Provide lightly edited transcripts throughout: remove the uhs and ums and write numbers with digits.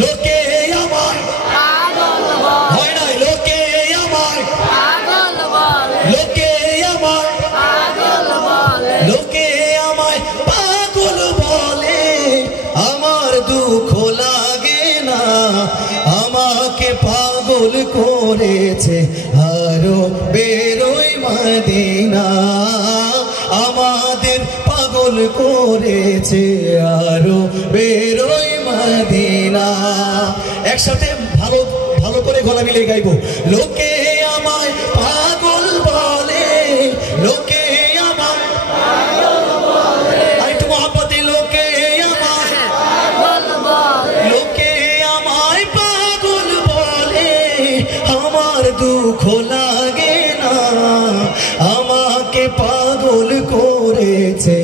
লোকে আমায় পাগল বলে, হয় নাই লোকে আমায় পাগল বলে, লোকে আমায় পাগল বলে, লোকে আমায় পাগল বলে, আমার দুঃখ লাগে না, আমাকে পাগল করেছে আরো বেরোই মদিনা, আমাদের পাগল করেছে আরো বেরোই মদিনা। একসাথে ভালো ভালো করে গলা মিলিয়ে গাইবো। লোকে আমায় পাগল বলে, লোকে আমায় পাগল বলে, আরেকটু মহব্বতে লোকে আমায় পাগল বলে, লোকে আমায় পাগল বলে, আমার দুঃখ লাগে না, আমাকে পাগল করেছে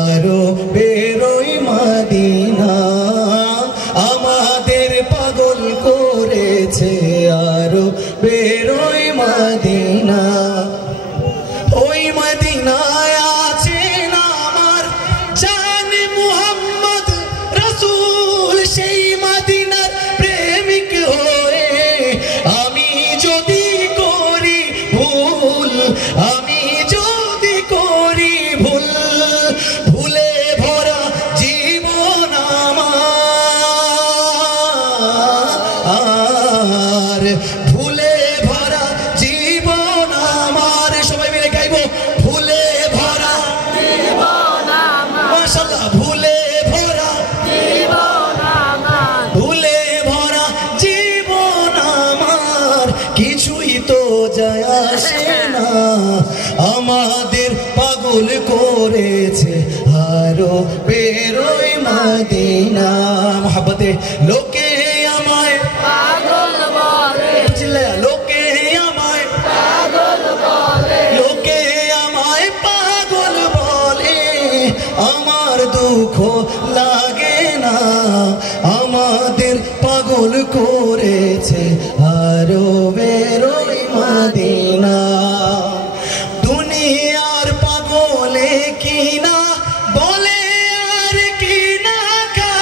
আরো বেরোই মদিনা, আমাদের পাগল করেছে আরো বেরোই মদিনা। ওই মদিনায় আছেন আমার জানে মুহাম্মদ রাসূল, সেই মদিনার প্রেমিক হয়ে আমি যদি করি ভুল, আমি যদি করি ভুল, ভুলে ভরা জীবন আমার, ভুলে ভরা জীবন আমার, সবাই মিলে গাইবো। ভুলে ভরা জীবন আমার, মাশাআল্লাহ, ভুলে ভরা জীবন আমার, ভুলে ভরা জীবন আমার, কিছুই তো যায় আসে না, আমাদের পাগল করেছে আরো বেরোই মদিনা। মহব্বতে লোকে আমায় পাগল বলে, লোকে আমায় পাগল বলে, লোকে আমায় পাগল বলে, আমার দুঃখ লাগে না, আমাদের পাগল করেছে আরো বেরোই মদিনা। দুনিয়ার পাগলে কিনা বলে আর কিনা কা,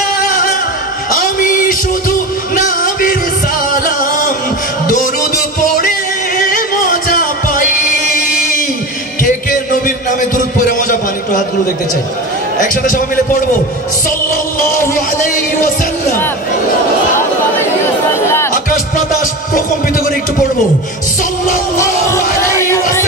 আমি শুধু নবীর সালাম দরুদ পড়ে মজা পাই। কে কে নবীর নামে দরুদ পড়ে মজা পান? একটু হাতগুলো দেখতে চাই, একসাথে সবাই মিলে পড়বো। সাল্লাল্লাহু আলাইহি ওয়াসাল্লাম, আকাশ বাতাস প্রকম্পিত করে একটু পড়বো। সাল্লাল্লাহু আলাইহি ওয়াসাল্লাম।